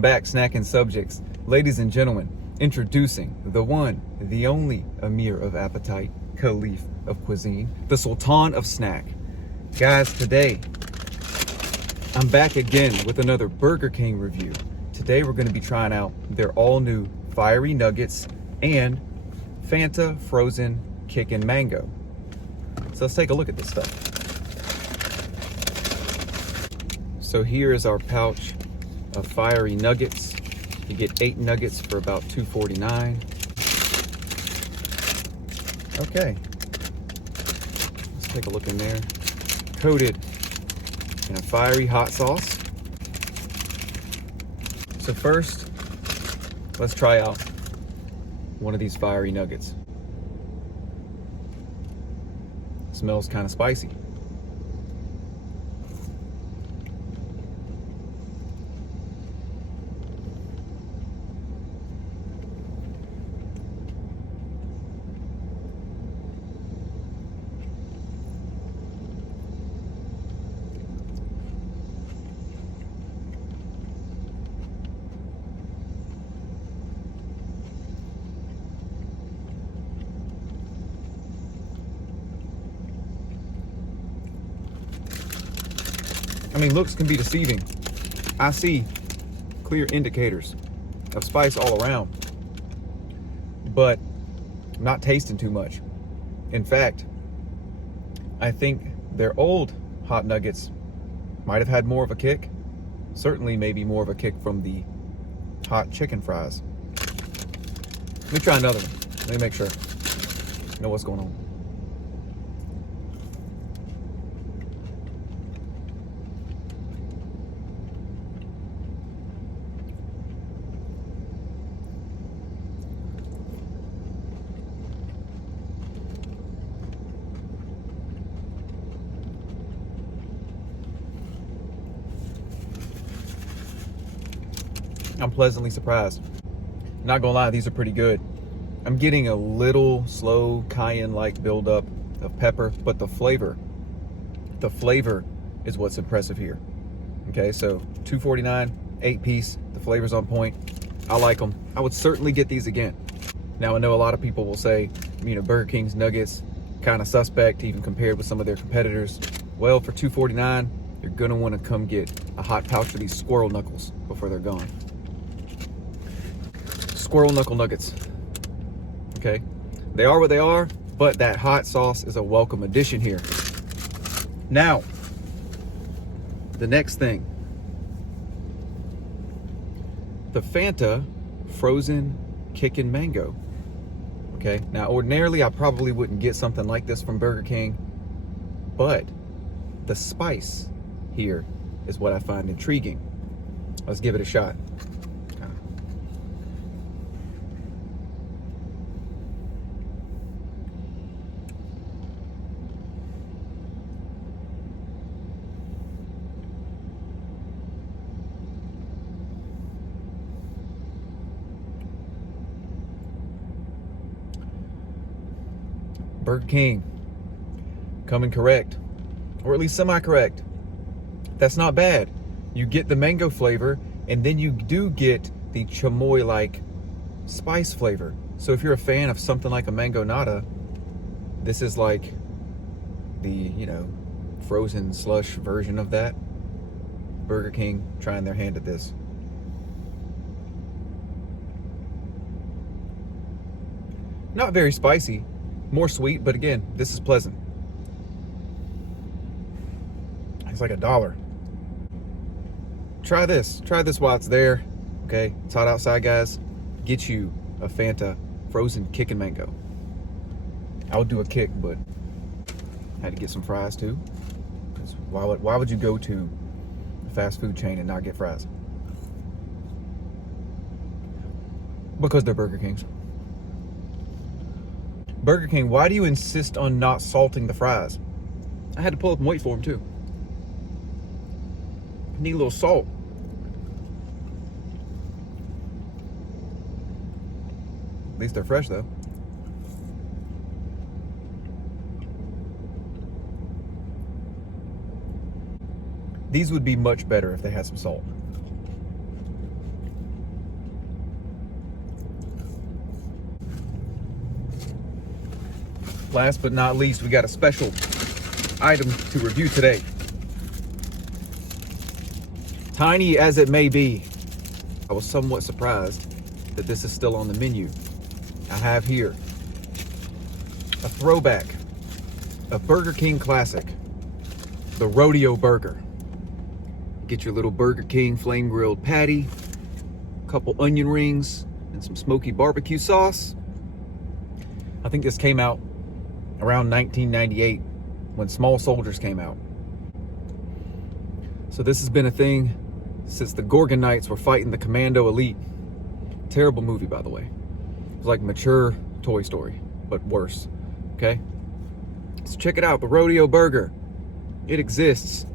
Welcome back, snacking subjects. Ladies and gentlemen, introducing the one, the only Amir of appetite, Caliph of cuisine, the Sultan of snack. Guys, today, I'm back again with another Burger King review. Today we're going to be trying out their all-new fiery nuggets and Fanta frozen Kickin mango. So let's take a look at this stuff. So here is our pouch of fiery nuggets. You get 8 nuggets for about $2.49. Okay, let's take a look in there. Coated in a fiery hot sauce. So first, let's try out one of these fiery nuggets. Smells kind of spicy. I mean, looks can be deceiving. I see clear indicators of spice all around, but I'm not tasting too much. In fact, I think their old hot nuggets might have had more of a kick. Certainly maybe more of a kick from the hot chicken fries. Let me try another one. Let me make sure. Know what's going on. I'm pleasantly surprised. Not gonna lie, these are pretty good. I'm getting a little slow cayenne-like buildup of pepper, but the flavor is what's impressive here. Okay, so $2.49, 8 piece. The flavor's on point. I like them. I would certainly get these again. Now I know a lot of people will say, Burger King's nuggets kind of suspect, even compared with some of their competitors. Well, for $2.49, you're gonna want to come get a hot pouch of these squirrel knuckles before they're gone. Squirrel knuckle nuggets. Okay, they are what they are, but that hot sauce is a welcome addition here. Now, the next thing, the Fanta frozen Kickin mango. Okay, now ordinarily I probably wouldn't get something like this from Burger King, but the spice here is what I find intriguing. Let's give it a shot. Burger King, coming correct, or at least semi-correct. That's not bad. You get the mango flavor, and then you do get the chamoy-like spice flavor. So if you're a fan of something like a mango nata, this is like the, frozen slush version of that. Burger King trying their hand at this. Not very spicy. More sweet, but again, this is pleasant. It's like $1. Try this while it's there. Okay, it's hot outside, guys. Get you a Fanta frozen Kickin mango. I would do a kick, but I had to get some fries too. Why would you go to a fast food chain and not get fries? Because they're Burger Kings. Burger King, why do you insist on not salting the fries? I had to pull up and wait for them too. I need a little salt. At least they're fresh though. These would be much better if they had some salt. last but not least, we got a special item to review today. Tiny as it may be, I was somewhat surprised that this is still on the menu. I have here a throwback, a Burger King classic, the Rodeo Burger. Get your little Burger King flame grilled patty, a couple onion rings, and some smoky barbecue sauce. I think this came out around 1998 when Small Soldiers came out. So this has been a thing since the Gorgon Knights were fighting the Commando Elite. Terrible movie, by the way. It was like mature Toy Story, but worse. Okay? So check it out, the Rodeo Burger. It exists,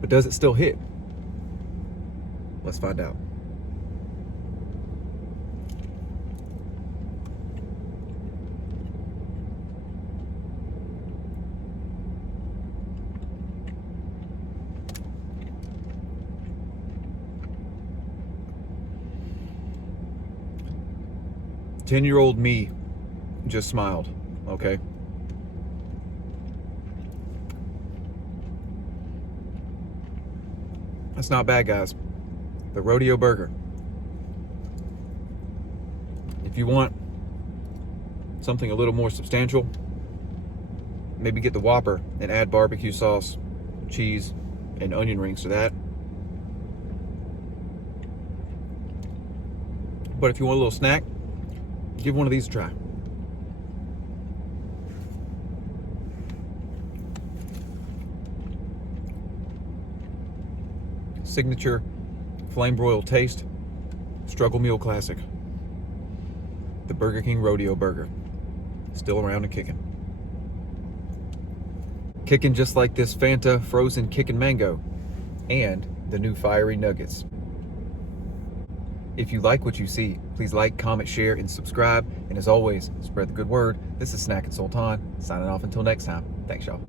but does it still hit? Let's find out. Ten-year-old me just smiled, okay? That's not bad, guys. The Rodeo Burger. If you want something a little more substantial, maybe get the Whopper and add barbecue sauce, cheese, and onion rings to that. But if you want a little snack, give one of these a try. Signature flame broiled taste, struggle meal classic. The Burger King Rodeo Burger. Still around and kicking. Kicking just like this Fanta frozen Kickin mango and the new fiery nuggets. If you like what you see, please like, comment, share, and subscribe. And as always, spread the good word. This is Snackin' Sultan, signing off until next time. Thanks, y'all.